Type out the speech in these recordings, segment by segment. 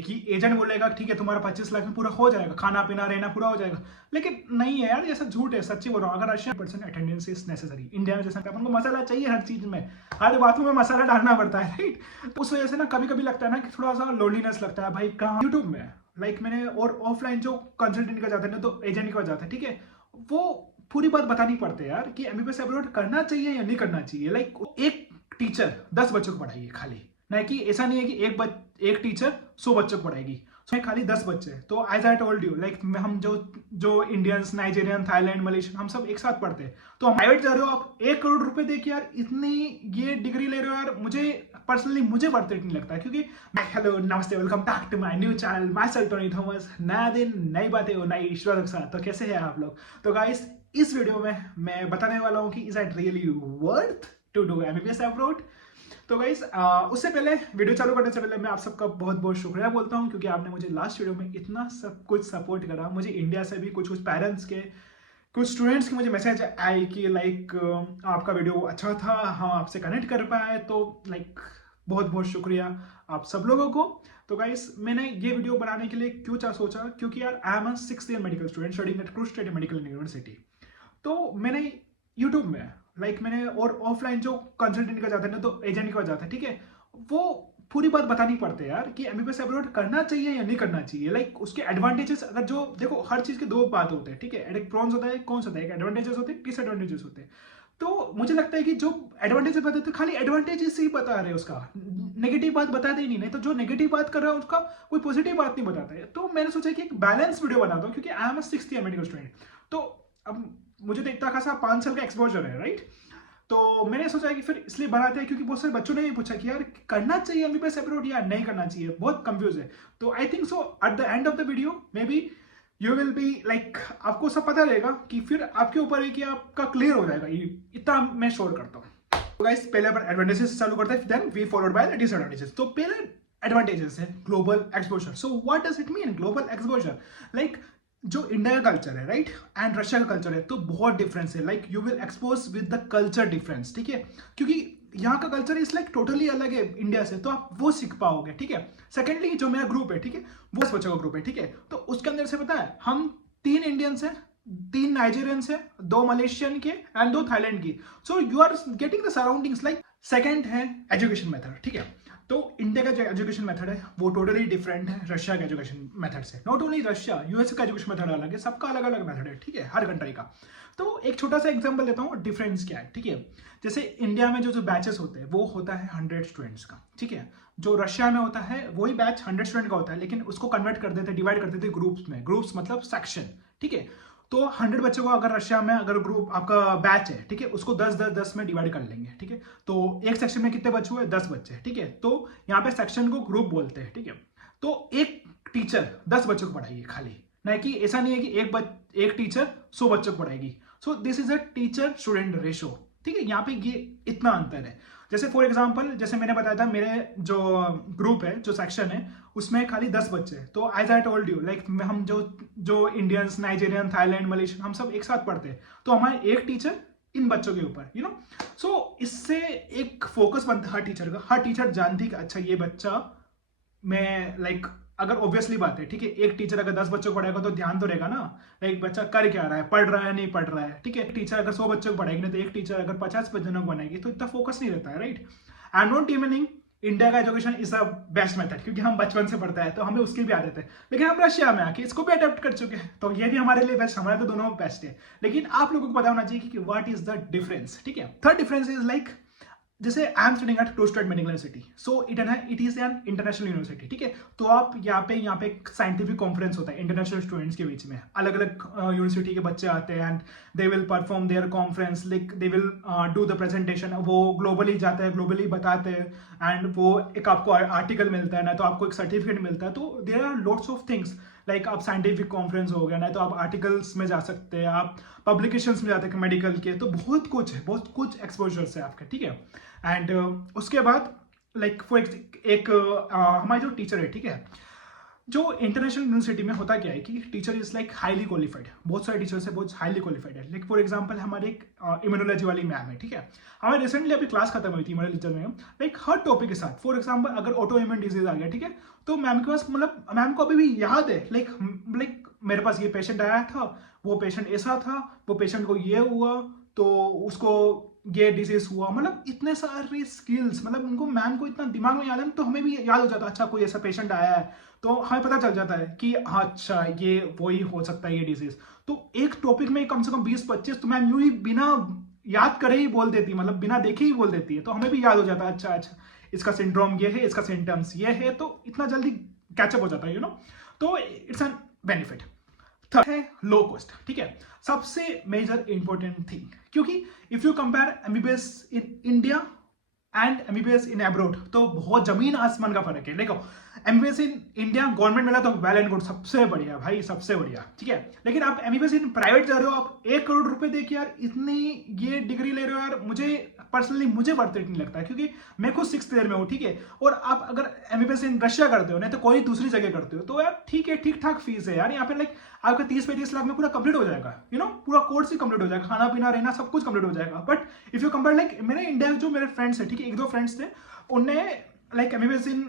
कि एजेंट बोलेगा ठीक है तुम्हारा 25 लाख में पूरा हो जाएगा, खाना पीना रहना पूरा हो जाएगा, लेकिन नहीं है यार, ये सब झूठ है। सच्ची बोल रहा हूँ, अगर Russia % attendance is necessary. India में जैसे अपन को मसाला चाहिए हर चीज में, हर बातों में मसाला डालना पड़ता है, राइट। उस वजह से ना कभी कभी लगता है ना कि थोड़ा सा लोनलीनेस लगता है भाई कहाँ यूट्यूब में। लाइक मैंने और ऑफलाइन जो कंसल्टेंट का जाता है ना, तो एजेंट का जाता है, ठीक है, वो पूरी बात बतानी पड़ती है यार कि एमबीबीएस अब्रॉड करना चाहिए या नहीं करना चाहिए। लाइक एक टीचर 10 बच्चों को पढ़ाइए खाली, ना कि ऐसा नहीं है कि एक टीचर 100 बच्चों को पढ़ाएगी, उसमें खाली 10 बच्चे। तो as I told you, like हम जो इंडियंस, नाइजीरियन, थाईलैंड, मलेशियन, हम सब एक साथ पढ़ते हैं। तो हम प्राइवेट जा रहे हो आप 1 करोड़ रुपए दे के यार इतनी ये डिग्री ले रहे हो यार, मुझे पर्सनली मुझे वर्थ इट नहीं लगता है। क्योंकि हेलो नमस्ते, welcome back to my new channel, myself Tony Thomas. नया दिन नई बातें और नई ईश्वर के साथ। तो कैसे हैं आप लोग? तो गाइस इस वीडियो में मैं बताने वाला हूँ कि is it really worth to do MBBS abroad. तो गाइस उससे पहले, वीडियो चालू करने से पहले मैं आप सबका बहुत बहुत शुक्रिया बोलता हूँ, क्योंकि आपने मुझे लास्ट वीडियो में इतना सब कुछ सपोर्ट करा। मुझे इंडिया से भी कुछ पेरेंट्स के, कुछ स्टूडेंट्स के मुझे मैसेज आए कि लाइक आपका वीडियो अच्छा था, हम आपसे कनेक्ट कर पाए। तो लाइक बहुत बहुत शुक्रिया आप सब लोगों को। तो गाइस मैंने ये वीडियो बनाने के लिए क्यों सोचा, क्योंकि यार I am a 6th year medical student studying at Kursk state medical university. तो मैंने यूट्यूब में मैंने और ऑफलाइन जो कंसल्टेंट का जाता है ना, तो एजेंट का जाता है, ठीक है, वो पूरी बात बतानी पड़ती है यार कि एमबीबीएस अब्रॉड करना चाहिए या नहीं करना चाहिए। लाइक उसके एडवांटेजेस, अगर जो देखो हर चीज के 2 बात होते हैं, ठीक है, एक प्रॉन्स होता है, कौन सा होता है, एक एडवांटेजेस होते हैं, डिसएडवांटेजेस होते हैं। तो मुझे लगता है कि जो एडवांटेजेस बताते हैं खाली एडवांटेजेस ही बता रहे हैं, उसका नेगेटिव बात बताते ही नहीं। तो जो नेगेटिव बात कर रहा है उसका कोई पॉजिटिव बात नहीं बताता है। तो मैंने सोचा कि एक बैलेंस वीडियो बनाता हूँ, क्योंकि आई am a 6th year medical student. तो अब मुझे तो इतना खासा 5 साल का एक्सपोजर है, राइट। तो मैंने सोचा कि फिर इसलिए बनाते हैं, क्योंकि बहुत सारे बच्चों ने ये पूछा कि यार करना चाहिए एमबीबीएस अब्रॉड या नहीं करना चाहिए, बहुत कंफ्यूज है। तो I think so at the end of the video may be you will be like, आपको सब पता रहेगा कि फिर आपके ऊपर है कि आपका क्लियर हो जाएगा, ये इतना मैं श्योर करता हूँ। तो गाइस पहले अपन एडवांटेजेस चालू करते हैं, then we followed by the disadvantages. तो पहले एडवांटेजेस है global exposure. So what does it mean global exposure? Like जो इंडिया का कल्चर है, राइट, एंड रशिया का कल्चर है, तो बहुत डिफरेंस है। Like you will expose with the culture difference, ठीक है, क्योंकि यहाँ का कल्चर इस लाइक टोटली अलग है इंडिया से, तो आप वो सीख पाओगे, ठीक है। सेकेंडली जो मेरा ग्रुप है, ठीक है, वो 10 बच्चों का ग्रुप है, ठीक है, तो उसके अंदर से पता है हम 3 इंडियंस हैं, 3 नाइजीरियंस हैं, 2 मलेशियन के एंड 2 थाईलैंड की। So you are getting the surroundings. Like second है एजुकेशन मेथड, ठीक है। तो इंडिया का जो एजुकेशन मेथड है वो टोटली डिफरेंट है रशिया के एजुकेशन मेथड से। नॉट ओनली रशिया, यूएसए का एजुकेशन मेथड अलग है, सबका अलग अलग मेथड है, ठीक है, हर कंट्री का। तो एक छोटा सा एग्जांपल देता हूँ डिफरेंस क्या है, ठीक है। जैसे इंडिया में जो बैचेस होते हैं वो होता है 100 स्टूडेंट्स का, ठीक है। जो रशिया में होता है वही बैच 100 स्टूडेंट का होता है, लेकिन उसको कन्वर्ट कर देते, डिवाइड कर देते ग्रुप्स में। ग्रुप्स मतलब सेक्शन, ठीक है। तो 100 बच्चों को अगर रशिया में अगर ग्रुप आपका बैच है, ठीक है, उसको 10 में डिवाइड कर लेंगे, ठीक है। तो एक सेक्शन में कितने बच्चे हुए? 10 बच्चे, ठीक है। तो यहाँ पे सेक्शन को ग्रुप बोलते हैं, ठीक है। तो एक टीचर 10 बच्चों को पढ़ाएगी खाली, ना कि ऐसा नहीं है कि एक टीचर 100 बच्चों को पढ़ाएगी। So this is a teacher student ratio, ठीक है। यहाँ पे ये इतना अंतर है। जैसे फॉर एग्जाम्पल, जैसे मैंने बताया था, मेरे जो ग्रुप है, जो सेक्शन है, उसमें खाली 10 बच्चे हैं। तो as I told you, like हम जो इंडियंस, नाइजीरियन, थाईलैंड, मलेशियन, हम सब एक साथ पढ़ते हैं। तो हमारे एक टीचर इन बच्चों के ऊपर, यू नो। सो इससे एक फोकस बनता है हर टीचर का। हर टीचर जानती है कि अच्छा ये बच्चा, मैं लाइक अगर ऑब्वियसली बात है, ठीक है, एक टीचर अगर 10 बच्चों को पढ़ाएगा तो ध्यान तो रहेगा ना, लाइक बच्चा कर क्या रहा है, पढ़ रहा है नहीं पढ़ रहा है, ठीक है। एक टीचर अगर 100 बच्चों को पढ़ाएगी ना, तो एक टीचर अगर 50 बच्चों को बनाएगी तो इतना फोकस नहीं रहता है, right. I am not meaning India का education is a best method, क्योंकि हम बचपन से पढ़ते हैं तो हमें उसकी भी आदत है, लेकिन हम रशिया में आके इसको भी अडेप्ट कर चुके हैं, तो ये भी हमारे लिए बेस्ट, हमारे तो दोनों बेस्ट है। लेकिन आप लोगों को पता होना चाहिए कि व्हाट इज द डिफरेंस, ठीक है। थर्ड डिफरेंस इज लाइक, जैसे I am studying at Kursk state medical university, so it is an international university, ठीक है। तो आप यहाँ पे साइंटिफिक कॉन्फ्रेंस होता है इंटरनेशनल स्टूडेंट्स के बीच में, अलग अलग यूनिवर्सिटी के बच्चे आते हैं and they will perform their conference, like they will do the presentation. वो ग्लोबली जाते हैं, ग्लोबली बताते हैं, एंड वो एक आपको आर्टिकल मिलता है, ना तो आपको एक सर्टिफिकेट मिलता है। तो there are lots of things, like आप साइंटिफिक कॉन्फ्रेंस हो गया, ना तो आप आर्टिकल्स में जा सकते हैं, आप पब्लिकेशंस में जाते हैं मेडिकल के। तो बहुत कुछ है, बहुत कुछ एक्सपोजर्स है आपके, ठीक है। एंड उसके बाद लाइक फॉर एक हमारे जो टीचर है, ठीक है, जो इंटरनेशनल यूनिवर्सिटी में होता क्या है कि teacher is like highly qualified, बहुत सारे टीचर्स है बहुत हाईली क्वालिफाइड है। लाइक फॉर एग्जांपल हमारे एक इम्यूनोलॉजी वाली मैम है, ठीक है, हमारे रिसेंटली अभी क्लास खत्म हुई थी इम्यूनोलॉजी में, लाइक हर टॉपिक के साथ। फॉर एग्जांपल अगर ऑटो इम्यून डिजीज आ गया, ठीक है, तो मैम के पास मतलब मैम को अभी भी याद है, लाइक मेरे पास ये पेशेंट आया था, वो पेशेंट ऐसा था, वो पेशेंट को ये हुआ तो उसको ये डिजीज हुआ, मतलब इतने सारे स्किल्स, मतलब उनको मैम को इतना दिमाग में याद है, तो हमें भी याद हो जाता है अच्छा कोई ऐसा पेशेंट आया है तो हमें पता चल जाता है कि हाँ अच्छा ये वही हो सकता है ये डिजीज। तो एक टॉपिक में कम से कम 20-25 तो मैम यूं ही बिना याद करे ही बोल देती है, मतलब बिना देखे ही बोल देती है, तो हमें भी याद हो जाता है अच्छा अच्छा इसका सिंड्रोम ये है, इसका सिम्टम्स ये है, तो इतना जल्दी कैचअप हो जाता है तो इट्स एन बेनिफिट। थर्ड है लो कॉस्ट, ठीक है, सबसे मेजर इंपॉर्टेंट थिंग, क्योंकि if you compare MBBS in India and MBBS in abroad तो बहुत जमीन आसमान का फर्क है। देखो एमबीबीएस इन इंडिया गवर्नमेंट मिला तो वेल एंड गुड, सबसे बढ़िया भाई, सबसे बढ़िया, ठीक है, लेकिन आप एमबीबीएस इन प्राइवेट जा रहे हो, आप 1 करोड़ रुपए दे के यार इतनी ये डिग्री ले रहे हो यार, मुझे पर्सनली मुझे वर्थ इट नहीं लगता है, क्योंकि मैं खुद 6th ईयर में हूँ, ठीक है, और आप अगर एमबीबीएस इन रशिया करते हो नहीं तो कोई दूसरी जगह करते हो तो यार ठीक है, ठीक ठाक फीस है यार, यहाँ पे लाइक आपका 30-35 लाख में पूरा कंप्लीट हो जाएगा, पूरा कोर्स ही कंप्लीट हो जाएगा, खाना पीना रहना सब कुछ कंप्लीट हो जाएगा। But if you compare like मेरे इंडिया जो मेरे फ्रेंड्स है, ठीक है, 1-2 फ्रेंड्स थे, उनने like MBBS in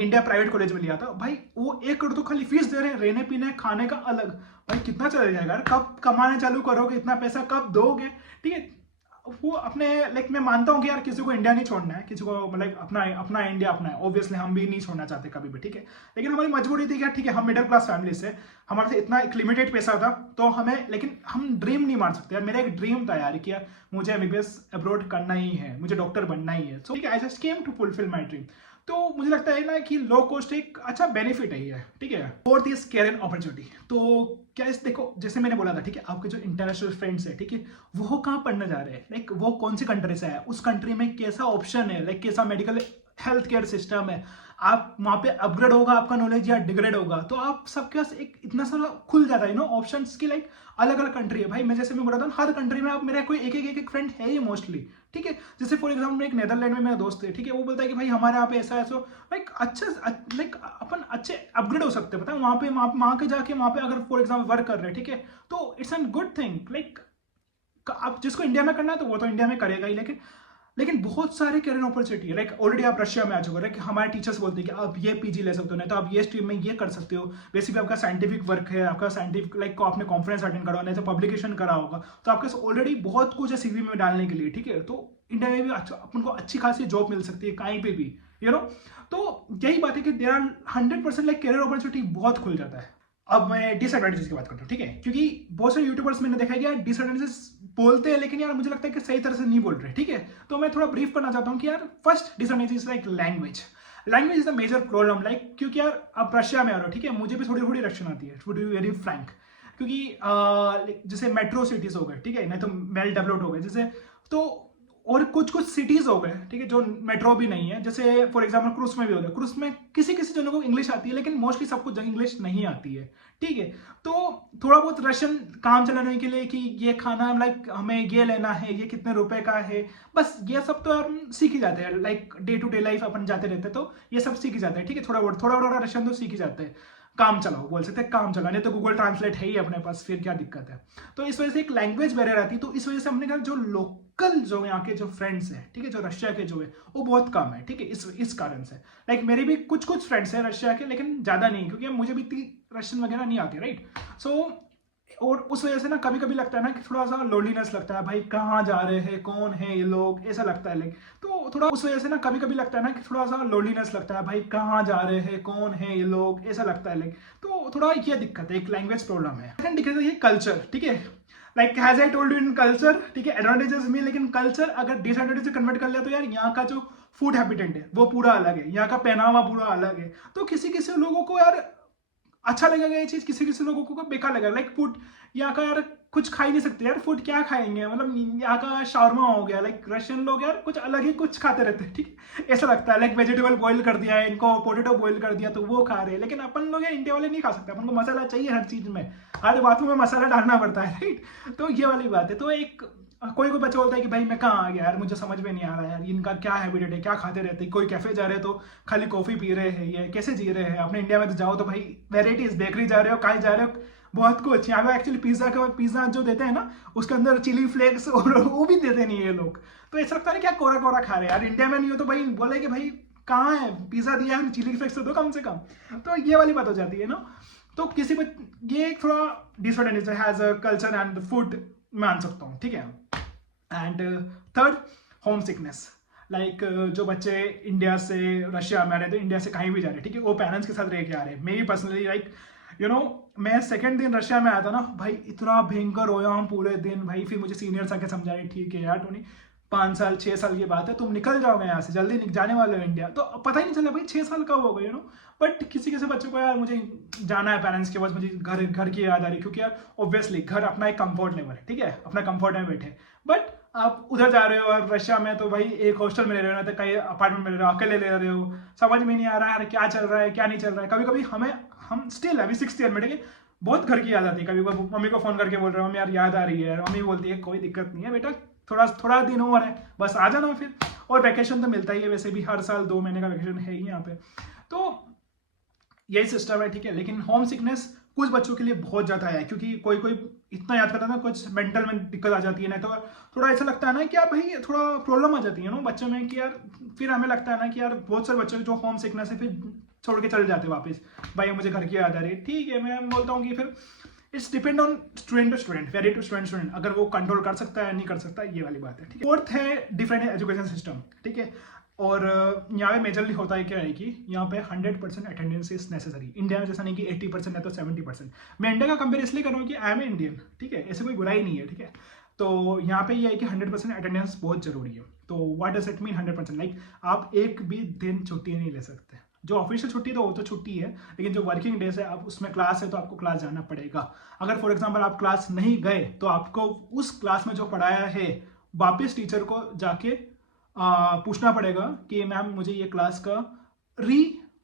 India private college में लिया था, भाई वो 1 करोड़ तो खाली फीस दे रहे हैं, रहने पीने खाने का अलग, भाई कितना चला जाएगा यार, कब कमाने चालू करोगे, इतना पैसा कब दोगे, ठीक है। वो अपने लाइक मैं मानता हूँ कि यार किसी को इंडिया नहीं छोड़ना है, किसी को मतलब अपना अपना इंडिया अपना है, ऑब्वियसली हम भी नहीं छोड़ना चाहते कभी भी, ठीक है, लेकिन हमारी मजबूरी थी कि ठीक है हम मिडिल क्लास फैमिली से, हमारे से इतना एक लिमिटेड पैसा था तो हमें, लेकिन हम ड्रीम नहीं मार सकते यार, मेरा एक ड्रीम था यार कि यार मुझे एमबीबीएस अब्रॉड करना ही है, मुझे डॉक्टर बनना ही है, so I just came to fulfil my dream. तो मुझे लगता है ना कि लो कॉस्ट एक अच्छा बेनिफिट है ये, ठीक है। फोर्थ इज कैरियर अपॉर्चुनिटी, तो क्या इस देखो जैसे मैंने बोला था, ठीक है, आपके जो इंटरनेशनल फ्रेंड्स है, ठीक है, वो कहाँ पढ़ने जा रहे हैं, लाइक वो कौन सी कंट्री से है, उस कंट्री में कैसा ऑप्शन है, लाइक कैसा मेडिकल हेल्थ केयर सिस्टम है, आप वहाँ पे अपग्रेड होगा आपका नॉलेज या डिग्रेड होगा, तो आप सबके पास एक इतना सारा खुल जाता है ऑप्शंस की, लाइक अलग अलग कंट्री है भाई, मैं जैसे मैं बोला था हर कंट्री में आप मेरा कोई एक फ्रेंड है ही मोस्टली, ठीक है, जैसे फॉर एग्जाम्पल एक नेदरलैंड में मेरा दोस्त है, ठीक है, वो बोलता है कि भाई हमारे यहाँ पे ऐसा है, सो लाइक अच्छा लाइक अपन अच्छे अपग्रेड हो सकते हैं, पता है वहाँ के जाके वहाँ पे अगर फॉर एग्जाम्पल वर्क कर रहे हैं, ठीक है, तो it's an good thing, like आप जिसको इंडिया में करना है तो वो तो इंडिया में करेगा ही, लेकिन बहुत सारे कैरियर अपॉर्चुनिटी है, लाइक ऑलरेडी आप रशिया में आ चुके हो, लाइक हमारे टीचर्स बोलते हैं कि आप ये पीजी ले सकते हो, नहीं तो आप ये स्ट्रीम में ये कर सकते हो, बेसिकली आपका साइंटिफिक वर्क है, आपका साइंटिफिक लाइक को आपने कॉन्फ्रेंस अटेंड करा नहीं तो पब्लिकेशन करा होगा, तो आपके पास ऑलरेडी बहुत कुछ है सीवी में डालने के लिए, ठीक है, तो इंडिया में भी अपन को अच्छी खासी जॉब मिल सकती है कहीं पे भी, तो यही बात है कि there are 100% like career opportunity बहुत खुल जाता है। अब मैं डिसएडवांटेजेस की बात करता हूँ, ठीक है, क्योंकि बहुत सारे यूट्यूबर्स मैंने देखा है कि यार डिसएडवांटेजेस बोलते हैं, लेकिन यार मुझे लगता है कि सही तरह से नहीं बोल रहे, ठीक है, तो मैं थोड़ा ब्रीफ करना चाहता हूँ कि यार first disadvantage like language is the major problem, like क्योंकि यार आप रशिया में आ रहे हो, ठीक है, मुझे भी थोड़ी थोड़ी रशियन आती है, टू बी वेरी फ्रैंक, क्योंकि जैसे मेट्रो सिटीज हो गए, ठीक है, नहीं तो वेल डेवलप्ड हो गए जैसे, तो और कुछ सिटीज हो गए, ठीक है, जो मेट्रो भी नहीं है, जैसे फॉर एग्जांपल क्रूस में भी हो गया, क्रूस में किसी जनों को इंग्लिश आती है, लेकिन मोस्टली सबको इंग्लिश नहीं आती है, ठीक है, तो थोड़ा बहुत रशियन काम चलाने के लिए कि ये खाना लाइक हमें ये लेना है, ये कितने रुपए का है, बस ये सब तो यार सीख ही जाते हैं, like day to day life अपन जाते रहते हैं तो ये सब सीख ही जाते हैं, ठीक है, थोड़ा रशियन तो सीख ही जाते हैं, काम चलाओ बोल सकते हैं, काम चलाओ, नहीं तो गूगल ट्रांसलेट है ही अपने पास, फिर क्या दिक्कत है। तो इस वजह से एक लैंग्वेज बैरियर आती है, तो इस वजह से हमने कहा जो लोकल जो यहाँ के जो फ्रेंड्स हैं, ठीक है, जो रशिया के जो है वो बहुत कम है, ठीक है, इस कारण से लाइक मेरे भी कुछ फ्रेंड्स हैं रशिया के, लेकिन ज्यादा नहीं, क्योंकि मुझे भी इतनी रशियन वगैरह नहीं आती, राइट, सो और उस वजह से ना कभी कभी लगता है ना कि थोड़ा सा लोनलीनेस लगता है, भाई कहाँ जा रहे हैं, कौन है ये लोग, ऐसा लगता है, लाइक तो थोड़ा उस वजह से ना कभी कभी लगता है ना कि थोड़ा सा लोनलीनेस लगता है, भाई कहाँ जा रहे हैं, कौन है ये लोग, ऐसा लगता है, लाइक तो थोड़ा ये दिक्कत है, एक लैंग्वेज प्रॉब्लम है। सेकंड दिक्कत है ये कल्चर, ठीक है, like has I told you in culture, ठीक है, एडवांटेजेस में, लेकिन कल्चर अगर डिसएडवांटेज कन्वर्ट कर लिया तो यार यहाँ का जो फूड हैबिटेंट है वो पूरा अलग है, यहाँ का पहनावा पूरा अलग है, तो किसी लोगों को यार अच्छा लगेगा ये चीज, किसी लोगों को बेकार लगेगा, लाइक फूड यहाँ का यार कुछ खा ही नहीं सकते यार, फूड क्या खाएंगे, मतलब यहाँ का शावरमा हो गया, लाइक रशियन लोग यार कुछ अलग ही कुछ खाते रहते हैं, ठीक है, ऐसा लगता है, लाइक वेजिटेबल बॉईल कर दिया है इनको, पोटेटो बॉईल कर दिया तो वो खा रहे हैं, लेकिन अपन लोग यार इंडिया वाले नहीं खा सकते, अपन को मसाला चाहिए हर चीज में, हर बातों में मसाला डालना पड़ता है, राइट, तो ये वाली बात है, तो एक कोई कोई बच्चा बोलता है कि भाई मैं कहाँ आ गया यार, मुझे समझ में नहीं आ रहा यार, इनका क्या हैबिटेट है, क्या खाते रहते हैं, कोई कैफे जा रहे हैं तो खाली कॉफी पी रहे हैं, ये कैसे जी रहे हैं। अपने इंडिया में तो जाओ तो भाई वेराइटीज, बेकरी जा रहे हो, कहीं जा रहे हो, बहुत कुछ। यहाँ पे एक्चुअली पिज्जा जो देते हैं ना, उसके अंदर चिली फ्लेक्स और वो भी देते नहीं ये लोग। तो ऐसा लगता है क्या कोरा कोरा खा रहे हैं यार। इंडिया में नहीं हो तो भाई बोले कि भाई कहाँ है पिज्जा दिया है, चिली फ्लेक्स तो दो कम से कम। तो ये वाली बात हो जाती है ना। तो किसी ये एक थोड़ा डिसएडवांटेज है as a culture and food, मान सकता हूँ, ठीक है। And third, homesickness. Like जो बच्चे इंडिया से रशिया में आ रहे हैं, तो इंडिया से कहीं भी जा रहे हैं, ठीक है, वो पेरेंट्स के साथ रह के आ रहे हैं। मैं भी पर्सनली लाइक मैं सेकंड दिन रशिया में आया था ना भाई, इतना भयंकर रोया हूँ पूरे दिन भाई। फिर मुझे सीनियर्स आके समझा रहे ठीक है यार टोनी, 5 साल 6 साल की बात है, तुम निकल जाओगे यहाँ से, जल्दी जाने वाले हो इंडिया। तो पता ही नहीं चला भाई 6 साल कब हो गए बट किसी किसी बच्चों को यार मुझे जाना है पेरेंट्स के पास, मुझे घर की याद आ रही, क्योंकि यार ऑब्वियसली घर अपना एक कंफर्ट लेवल है, ठीक है, अपना कंफर्ट में बैठे। बट आप उधर जा रहे हो और रशिया में तो भाई एक हॉस्टल में रह रहे हो ना, तो कहीं अपार्टमेंट में रह रहे हो, अकेले रह रहे हो, समझ में नहीं आ रहा है क्या चल रहा है क्या नहीं चल रहा है। कभी कभी हम स्टिल अभी 6th ईयर में, ठीक है, बहुत घर की याद आती है। कभी मम्मी को फोन करके बोल रहे हो मम्मी यार याद आ रही है, मम्मी बोलती है कोई दिक्कत नहीं है बेटा, थोड़ा थोड़ा दिन और है, बस आ जाना फिर। और वैकेशन तो मिलता ही है, वैसे भी हर साल 2 महीने का वैकेशन है ही यहाँ पे। तो यही सिस्टम है, ठीक है। लेकिन होम सिकनेस कुछ बच्चों के लिए बहुत ज्यादा है, क्योंकि कोई कोई इतना याद करता है ना, कुछ मेंटल में दिक्कत आ जाती है, नहीं तो थोड़ा ऐसा लगता है ना कि यार भाई थोड़ा प्रॉब्लम आ जाती है ना बच्चों में, कि यार फिर हमें लगता है ना कि यार बहुत सारे बच्चों जो होम सिकनेस है फिर छोड़ के चले जाते हैं वापस, भाई मुझे घर की याद आ रही है। ठीक है, मैं बोलता हूँ कि फिर it's depend on student to student, very to student, अगर वो कंट्रोल कर सकता है नहीं कर सकता, ये वाली बात है, ठीक है। फोर्थ है डिफरेंट एजुकेशन सिस्टम, ठीक है। और यहाँ पे मेजरली होता है क्या है कि यहाँ पे 100% अटेंडेंस इज नेसेसरी। इंडिया में जैसा नहीं कि 80% है तो 70%। मैं इंडिया का कंपेयर इसलिए कर रहा हूँ कि आई एम इंडियन, ठीक है, ऐसे कोई बुराई नहीं है, ठीक है। तो यहाँ पे ये है कि 100% अटेंडेंस बहुत जरूरी है। तो what does it mean 100%? Like आप एक भी दिन छुट्टी नहीं ले सकते। जो ऑफिशियल छुट्टी तो वो तो छुट्टी है, लेकिन जो वर्किंग डेज है आप उसमें क्लास है तो आपको क्लास जाना पड़ेगा। अगर फॉर एग्जाम्पल आप क्लास नहीं गए तो आपको उस क्लास में जो पढ़ाया है वापस टीचर को जाके पूछना पड़ेगा कि मैम मुझे ये क्लास का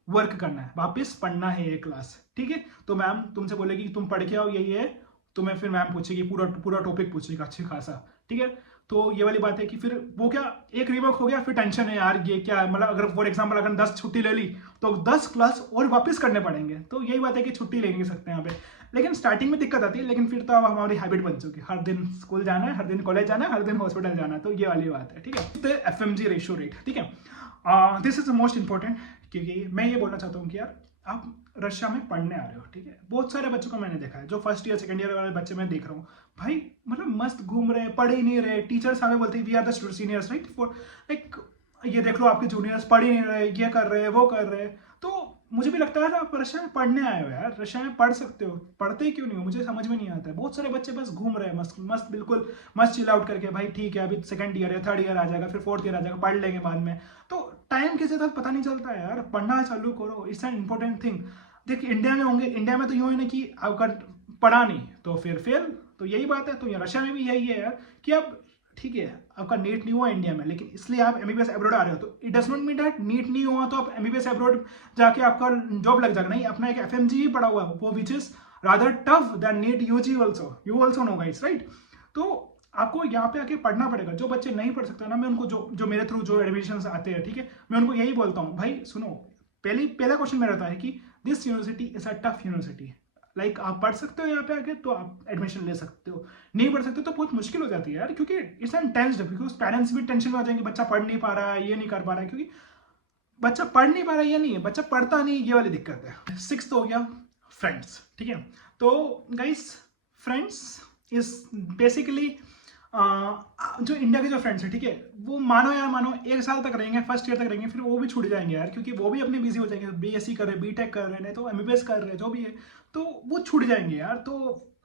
वर्क करना है, वापस पढ़ना है ये क्लास, ठीक है। तो मैम तुमसे बोलेगी कि तुम पढ़ के आओ यही है, तुम्हें फिर मैम पूछेगी पूरा टॉपिक पूछेगा अच्छी खासा, ठीक है। तो ये वाली बात है कि फिर वो क्या एक रिवर्क हो गया, फिर टेंशन है यार ये क्या है, मतलब अगर फॉर एग्जांपल अगर 10 छुट्टी ले ली तो 10 क्लास और वापस करने पड़ेंगे। तो यही बात है कि छुट्टी ले नहीं सकते यहाँ पे, लेकिन स्टार्टिंग में दिक्कत आती है, लेकिन फिर तो अब हमारी हैबिट बन चुकी है, हर दिन स्कूल जाना है, हर दिन कॉलेज जाना है, हर दिन हॉस्पिटल जाना है। तो ये वाली बात है, ठीक है। FMG रेशियो रेट, ठीक है, this is the most important, क्योंकि मैं ये बोलना चाहता हूँ कि यार आप रशिया में पढ़ने आ रहे हो, ठीक है। बहुत सारे बच्चों को मैंने देखा है, जो फर्स्ट ईयर सेकंड ईयर वाले बच्चे मैं देख रहा हूँ भाई, मतलब मस्त घूम रहे, पढ़ ही नहीं रहे, टीचर्स हमें बोलते हैं we are the seniors right, for like ये देख लो आपके जूनियर्स पढ़ ही नहीं रहे, ये कर रहे हैं वो कर रहे हैं। तो मुझे भी लगता है आप रशिया में पढ़ने आए हो यार, रशिया में पढ़ सकते हो, पढ़ते क्यों नहीं हो, मुझे समझ में नहीं आता है। बहुत सारे बच्चे बस घूम रहे हैं मस्त मस्त, बिल्कुल मस्त चिल आउट करके, भाई ठीक है अभी सेकंड ईयर है, थर्ड ईयर आ जाएगा, फिर फोर्थ ईयर आ जाएगा, पढ़ लेंगे बाद में। तो टाइम किसी तरह पता नहीं चलता है यार, पढ़ना चालू करो, इट्स एन इंपॉर्टेंट थिंग। देखिए इंडिया में होंगे, इंडिया में तो यूं है ना कि अगर पढ़ा नहीं तो फिर फेल, तो यही बात है। तो यहाँ रशिया में भी यही है यार कि आप ठीक है आपका नीट नहीं हुआ इंडिया में, लेकिन इसलिए आप MBBS अब्रॉड आ रहे हो, तो it does not mean that NEET नहीं हुआ तो आप MBBS अब्रॉड जाके आपका जॉब लग जाएगा, नहीं। अपना एक FMG ही पढ़ा हुआ है वो, which is rather tough than NEET UG also, you also know guys right. तो आपको यहाँ पे आके पढ़ना पड़ेगा। जो बच्चे नहीं पढ़ सकते ना, मैं उनको जो मेरे थ्रू जो एडमिशन आते हैं, ठीक है, मैं उनको यही बोलता हूँ भाई सुनो, पहला क्वेश्चन मेरा रहता है कि this university is a tough university, like आप पढ़ सकते हो यहाँ पे आके तो आप एडमिशन ले सकते हो, नहीं पढ़ सकते तो बहुत मुश्किल हो जाती है यार, क्योंकि it's an tensed, because parents भी टेंशन में आ जाएंगे, बच्चा पढ़ नहीं पा रहा है, ये नहीं कर पा रहा है, क्योंकि बच्चा पढ़ नहीं पा रहा है, ये नहीं है बच्चा पढ़ता नहीं, ये वाली दिक्कत है। 6th हो गया फ्रेंड्स, ठीक है। तो गाइस फ्रेंड्स इज बेसिकली जो इंडिया के जो फ्रेंड्स है, ठीक है, वो मानो यार मानो 1 साल तक रहेंगे, फर्स्ट ईयर तक रहेंगे, फिर वो भी छूट जाएंगे यार, क्योंकि वो भी अपने बिजी हो जाएंगे, BSc कर रहे, BTech कर रहे, नहीं तो MBBS कर रहे, जो भी है, तो वो छूट जाएंगे यार। तो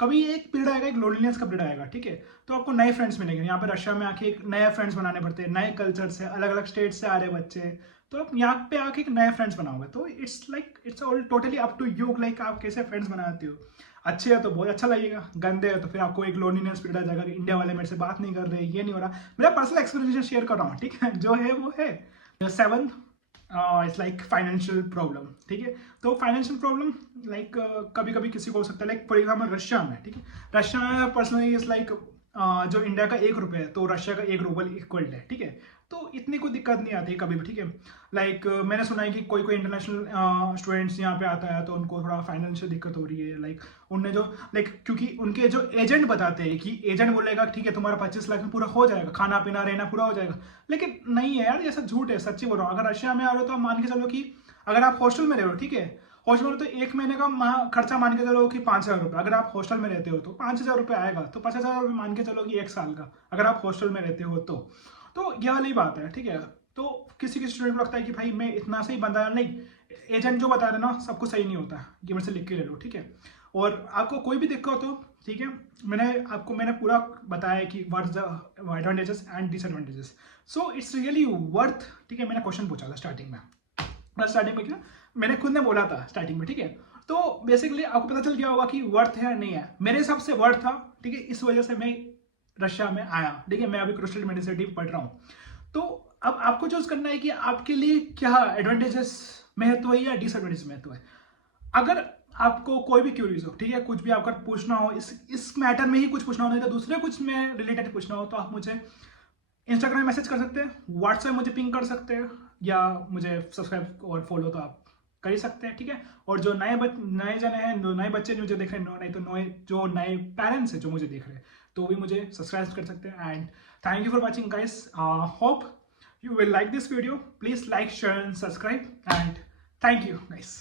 कभी एक पीरियड आएगा, एक लोनलीनेस का पीरियड आएगा, ठीक है। तो आपको नए फ्रेंड्स मिलेंगे, यहाँ पे रशिया में आके एक नए फ्रेंड्स बनाने पड़ते हैं, नए कल्चर से, अलग अलग स्टेट से आ रहे बच्चे, तो आप यहाँ पे आके एक नए फ्रेंड्स बनाओगे। तो it's all totally up to you, like आप कैसे फ्रेंड्स बनाते हो। अच्छे है तो बहुत अच्छा लगेगा, गंदे है तो फिर आपको एक लोनलीनेस पीरियड आ जाएगा कि इंडिया वाले मेरे से बात नहीं कर रहे, ये नहीं हो रहा। मेरा पर्सनल एक्सपीरियंस शेयर कर रहा हूँ, ठीक है, जो है वो है। 7th it's like financial problem, ठीक है। तो फाइनेंशियल प्रॉब्लम लाइक कभी कभी किसी को हो सकता है, लाइक फॉर एग्जाम्पल रशिया में, ठीक है, रशिया में पर्सनली इज लाइक जो इंडिया का 1 रुपये है तो रशिया का 1 रूबल इक्वल है, ठीक है। तो इतनी कोई दिक्कत नहीं आती कभी भी, ठीक है। लाइक मैंने सुना है कि कोई कोई इंटरनेशनल स्टूडेंट्स यहाँ पे आता है तो उनको थोड़ा फाइनेंशियल दिक्कत हो रही है। लाइक उनने जो क्योंकि उनके जो एजेंट बताते हैं कि एजेंट बोलेगा ठीक है तुम्हारा 25 लाख में पूरा हो जाएगा, खाना पीना रहना पूरा हो जाएगा, लेकिन नहीं है यार, ये सब झूठ है। सच्ची बोल रहा हूँ, अगर रशिया में आ रहे हो तो आप मान के चलो कि अगर आप हॉस्टल में रह रहे हो, ठीक है, हॉस्टल में तो 1 महीने का खर्चा मान के चलो कि 5,000 रुपये। अगर आप हॉस्टल में रहते हो तो 5,000 रुपये आएगा, तो 5,000 रुपये मान के चलो कि 1 साल का, अगर आप हॉस्टल में रहते हो तो ये वाली बात है, ठीक है। तो किसी किसी स्टूडेंट को लगता है कि भाई मैं इतना सही बंदा नहीं, एजेंट जो बता रहे ना सब कुछ सही नहीं होता, ये मेरे से लिख के ले लो, ठीक है। और आपको कोई भी दिक्कत हो, ठीक है, मैंने पूरा बताया कि what's the advantages and disadvantages. So it's really worth, ठीक है। मैंने क्वेश्चन पूछा था स्टार्टिंग में, क्या मैंने खुद ने बोला था स्टार्टिंग में, ठीक है। तो बेसिकली आपको पता चल गया होगा कि वर्थ है या नहीं है। मेरे हिसाब से वर्थ था, ठीक है, इस वजह से मैं रशिया में आया, ठीक है। मैं अभी क्रिस्टल यूनिवर्सिटी पढ़ रहा हूँ। तो अब आपको चूज करना है कि आपके लिए क्या एडवांटेजेस महत्व है या डिसएडवांटेज महत्व है। अगर आपको कोई भी क्यूरीज हो, ठीक है, कुछ भी आपका पूछना हो, इस मैटर में ही कुछ पूछना हो, नहीं तो दूसरे कुछ में रिलेटेड पूछना हो, तो आप मुझे इंस्टाग्राम में मैसेज कर सकते हैं, व्हाट्सएप मुझे पिंग कर सकते हैं, या मुझे सब्सक्राइब और फॉलो तो आप कर ही सकते हैं, ठीक है। और जो नए जने हैं, जो नए बच्चे मुझे देख रहे हैं, नहीं तो जो नए पेरेंट्स हैं जो मुझे देख रहे हैं, तो भी मुझे सब्सक्राइब कर सकते हैं। And thank you for watching guys, hope you will like this video. Please like, share and subscribe, and thank you guys.